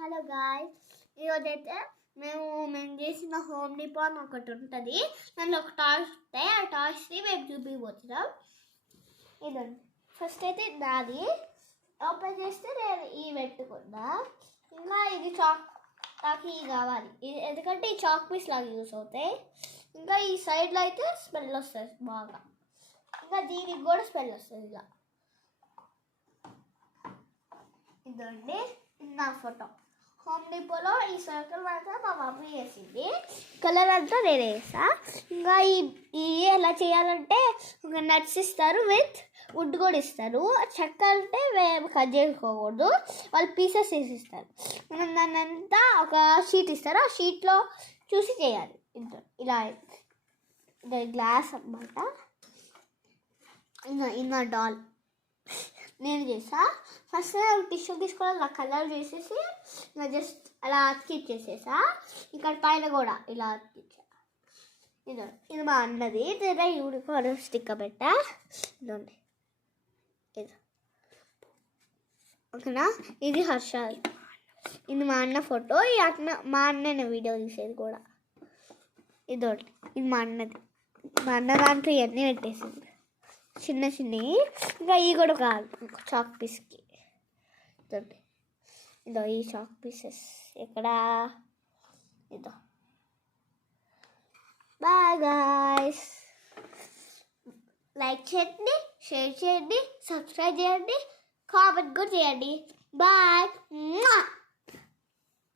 Hello guys, ఈరోజైతే మేము చేసిన హోమ్ డిపో అని ఒకటి ఉంటుంది. దాంట్లో ఒక టాయ్స్ ఉంటాయి. ఆ టాయ్స్ని మేము చూపిపోతున్నాం. ఇదండి ఫస్ట్ అయితే నాది ఓపెన్ చేస్తే నేను ఈ పెట్టుకున్నా. ఇంకా ఇది నాకు ఇవి కావాలి, ఎందుకంటే ఈ చాక్ పీస్ లాగా యూస్ అవుతాయి. ఇంకా ఈ సైడ్లో అయితే స్మెల్ వస్తుంది బాగా. ఇంకా దీనికి కూడా స్మెల్ వస్తుంది. ఇలా ఇదండి నా ఫోటో. హోమ్ డిపోలో ఈ సర్కిల్ మాత్రం మా మమ్మీ వేసింది, కలర్ అంతా నేను వేసా. ఇంకా ఈ ఎలా చేయాలంటే ఒక నట్స్ ఇస్తారు, విత్ వుడ్ కూడా ఇస్తారు. చెక్క అంటే మేము కట్ చేసుకోకూడదు, వాళ్ళు పీసెస్ వేసిస్తారు. మనం దాన్ని అంతా ఒక షీట్ ఇస్తారు, ఆ షీట్లో చూసి చేయాలి. ఇలా ఇది గ్లాస్ అన్నమాట. ఇంకా డాల్ నేను చేసా. ఫస్ట్ టిష్యూ తీసుకొని అలా కలర్ చేసేసి ఇలా జస్ట్ అలా అతికిచ్చేసేసా. ఇక్కడ పైన కూడా ఇలా అతికిచ్చా. ఇది మా అన్నది. ఇది యూనిఫార్మ్ స్టిక్కర్ పెట్టా. ఇదండి ఇది ఓకేనా. ఇది హర్ష, ఇది మా అన్న ఫోటో. ఈ మా అన్ననే వీడియో తీసేది కూడా. ఇదోటి, ఇది మా అన్నది. మా అన్న దాంట్లో ఇవన్నీ పెట్టేసింది చిన్న చిన్నవి. ఇంకా ఇవి కూడా కాదు, చాక్ పీస్కి. ఇదో ఈ చాక్ పీసెస్ ఇక్కడ. ఇదో బాయ్ గాయ్స్, లైక్ చేయండి, షేర్ చేయండి, సబ్స్క్రైబ్ చేయండి, కామెంట్ కూడా చేయండి. బాయ్.